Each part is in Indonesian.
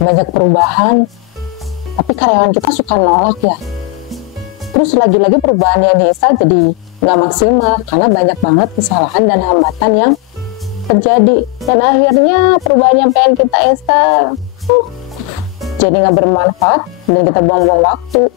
banyak perubahan, tapi karyawan kita suka nolak ya. Terus lagi-lagi perubahannya Nisa jadi nggak maksimal karena banyak banget kesalahan dan hambatan yang terjadi. Dan akhirnya perubahan yang pengen kita install jadi nggak bermanfaat dan kita buang-buang waktu.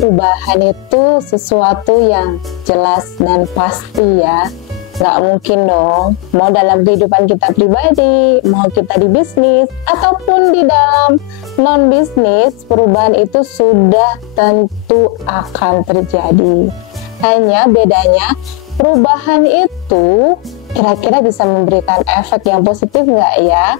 Perubahan itu sesuatu yang jelas dan pasti ya. Nggak mungkin dong, mau dalam kehidupan kita pribadi, mau kita di bisnis, ataupun di dalam non-bisnis, perubahan itu sudah tentu akan terjadi. Hanya bedanya, perubahan itu kira-kira bisa memberikan efek yang positif nggak ya?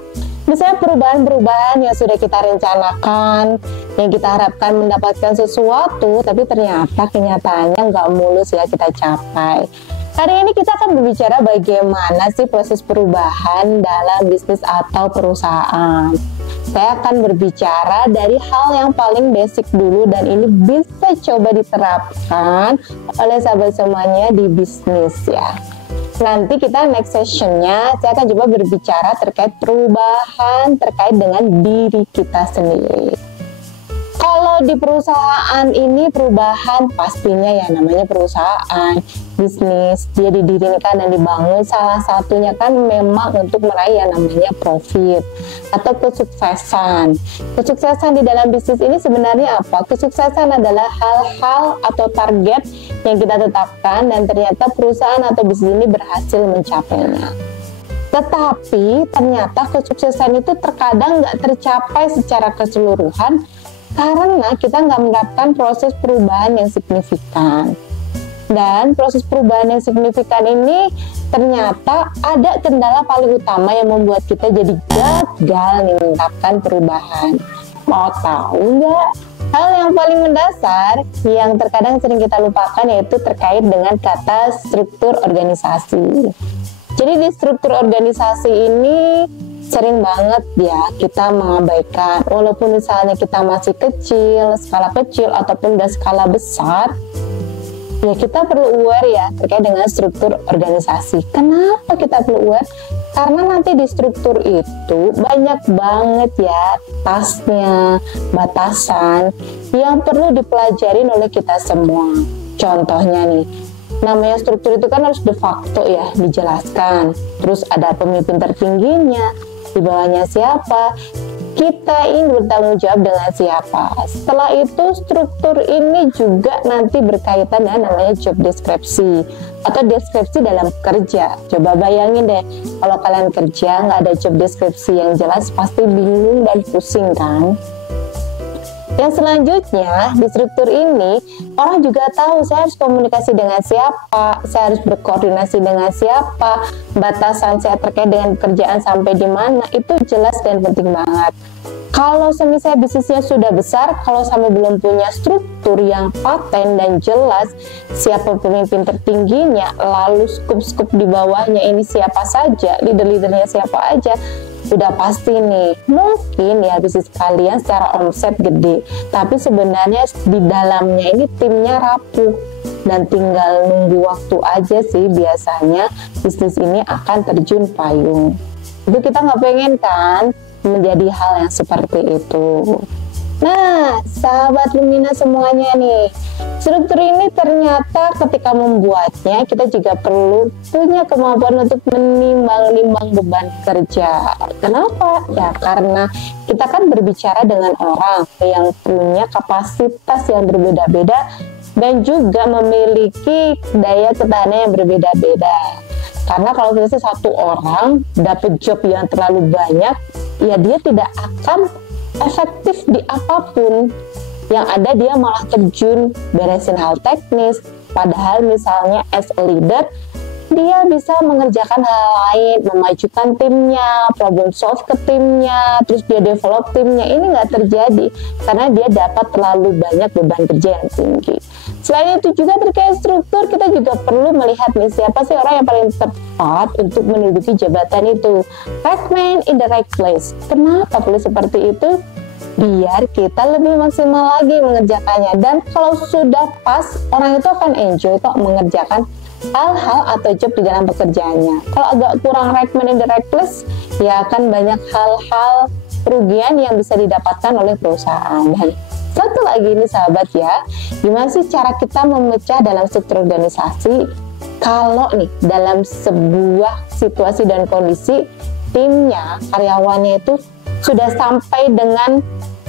Misalnya perubahan-perubahan yang sudah kita rencanakan, yang kita harapkan mendapatkan sesuatu, tapi ternyata kenyataannya nggak mulus ya kita capai. Hari ini kita akan berbicara bagaimana sih proses perubahan dalam bisnis atau perusahaan. Saya akan berbicara dari hal yang paling basic dulu dan ini bisa coba diterapkan oleh sahabat semuanya di bisnis ya. Nanti kita next sessionnya saya akan coba berbicara terkait perubahan terkait dengan diri kita sendiri. Kalau di perusahaan ini perubahan pastinya ya namanya perusahaan, bisnis, dia didirikan dan dibangun salah satunya kan memang untuk meraih yang namanya profit atau kesuksesan. Kesuksesan di dalam bisnis ini sebenarnya apa? Kesuksesan adalah hal-hal atau target yang kita tetapkan dan ternyata perusahaan atau bisnis ini berhasil mencapainya. Tetapi ternyata kesuksesan itu terkadang nggak tercapai secara keseluruhan karena kita nggak menerapkan proses perubahan yang signifikan. Dan proses perubahan yang signifikan ini ternyata ada kendala paling utama yang membuat kita jadi gagal menerapkan perubahan. Mau tahu nggak? Hal yang paling mendasar yang terkadang sering kita lupakan yaitu terkait dengan kata struktur organisasi. Jadi di struktur organisasi ini sering banget ya kita mengabaikan, walaupun misalnya kita masih kecil, skala kecil ataupun udah skala besar, ya kita perlu aware ya terkait dengan struktur organisasi. Kenapa kita perlu aware? Karena nanti di struktur itu banyak banget ya tasnya, batasan yang perlu dipelajarin oleh kita semua. Contohnya nih, namanya struktur itu kan harus de facto ya dijelaskan. Terus ada pemimpin tertingginya, di bawahnya siapa, kita ini bertanggung jawab dengan siapa. Setelah itu struktur ini juga nanti berkaitan dengan namanya job deskripsi atau deskripsi dalam kerja. Coba bayangin deh, kalau kalian kerja nggak ada job deskripsi yang jelas pasti bingung dan pusing kan. Yang selanjutnya di struktur ini orang juga tahu saya harus komunikasi dengan siapa, saya harus berkoordinasi dengan siapa, batasan saya terkait dengan pekerjaan sampai di mana, itu jelas dan penting banget. Kalau semisal bisnisnya sudah besar, kalau sampai belum punya struktur yang paten dan jelas, siapa pemimpin tertingginya, lalu skup-skup di bawahnya ini siapa saja, leader-leadernya siapa aja, udah pasti nih, mungkin ya bisnis kalian secara omset gede, tapi sebenarnya di dalamnya ini timnya rapuh dan tinggal nunggu waktu aja sih biasanya bisnis ini akan terjun payung. Itu kita nggak pengen kan menjadi hal yang seperti itu. Nah, sahabat Lumina semuanya nih, struktur ini ternyata ketika membuatnya kita juga perlu punya kemampuan untuk menimbang-nimbang beban kerja. Kenapa? Ya karena kita kan berbicara dengan orang yang punya kapasitas yang berbeda-beda dan juga memiliki daya ketahanan yang berbeda-beda. Karena kalau misalnya satu orang dapat job yang terlalu banyak, ya dia tidak akan efektif di apapun. Yang ada dia malah terjun beresin hal teknis, padahal misalnya as a leader dia bisa mengerjakan hal lain, memajukan timnya, problem solve ke timnya, terus dia develop timnya. Ini nggak terjadi karena dia dapat terlalu banyak beban kerja yang tinggi. Selain itu juga terkait struktur, kita juga perlu melihat nih siapa sih orang yang paling tepat untuk menduduki jabatan itu. Right man in the right place. Kenapa perlu seperti itu? Biar kita lebih maksimal lagi mengerjakannya. Dan kalau sudah pas, orang itu akan enjoy kok mengerjakan hal-hal atau job di dalam pekerjaannya. Kalau agak kurang right man in the right place, ya akan banyak hal-hal kerugian yang bisa didapatkan oleh perusahaan. Dan satu lagi nih sahabat ya, gimana sih cara kita memecah dalam struktur organisasi kalau nih dalam sebuah situasi dan kondisi timnya, karyawannya itu sudah sampai dengan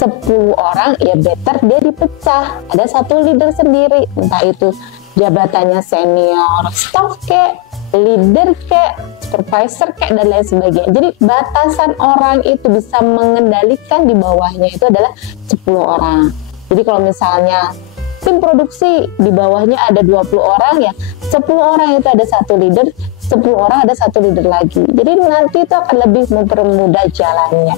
10 orang, ya better dia dipecah. Ada satu leader sendiri, entah itu jabatannya senior staff kek, leader kek, supervisor kek, dan lain sebagainya. Jadi batasan orang itu bisa mengendalikan di bawahnya itu adalah 10 orang. Jadi kalau misalnya tim produksi di bawahnya ada 20 orang, ya 10 orang itu ada satu leader, 10 orang ada satu leader lagi. Jadi nanti itu akan lebih mempermudah jalannya.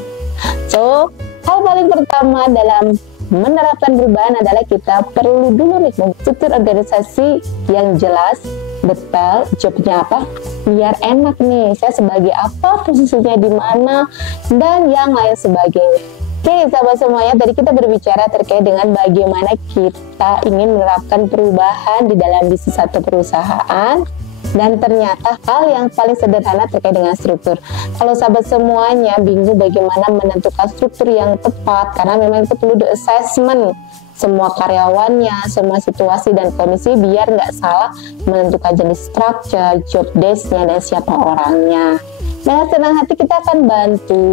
So, hal paling pertama dalam menerapkan perubahan adalah kita perlu dulu nih struktur organisasi yang jelas, detail, jobnya apa, biar enak nih saya sebagai apa, posisinya di mana, dan yang lain sebagainya. Oke sahabat semuanya, tadi kita berbicara terkait dengan bagaimana kita ingin menerapkan perubahan di dalam bisnis atau perusahaan. Dan ternyata hal yang paling sederhana terkait dengan struktur. Kalau sahabat semuanya bingung bagaimana menentukan struktur yang tepat, karena memang itu perlu di assessment semua karyawannya, semua situasi dan kondisi biar nggak salah menentukan jenis structure, job desk-nya, dan siapa orangnya. Dengan senang hati kita akan bantu,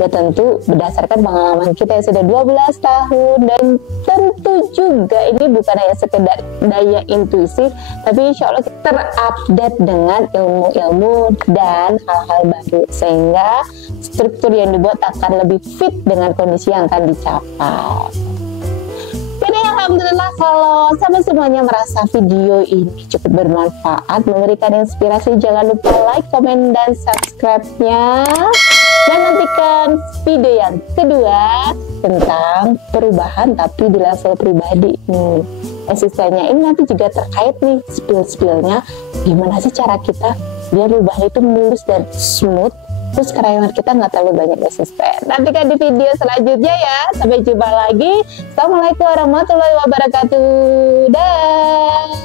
ya tentu berdasarkan pengalaman kita yang sudah 12 tahun, dan tentu juga ini bukan hanya sekedar daya intuisi, tapi insya Allah terupdate dengan ilmu-ilmu dan hal-hal baru, sehingga struktur yang dibuat akan lebih fit dengan kondisi yang akan dicapai. Jadi alhamdulillah kalau sahabat semuanya merasa video ini cukup bermanfaat, memberikan inspirasi, jangan lupa like, komen, dan subscribe-nya. Dan nantikan video yang kedua tentang perubahan tapi di level pribadi. Asistennya ini nanti juga terkait nih spill-spillnya, gimana sih cara kita biar perubahan itu mulus dan smooth, terus karyawan kita nggak terlalu banyak asisten. Nantikan di video selanjutnya ya. Sampai jumpa lagi. Assalamualaikum warahmatullahi wabarakatuh. Dah.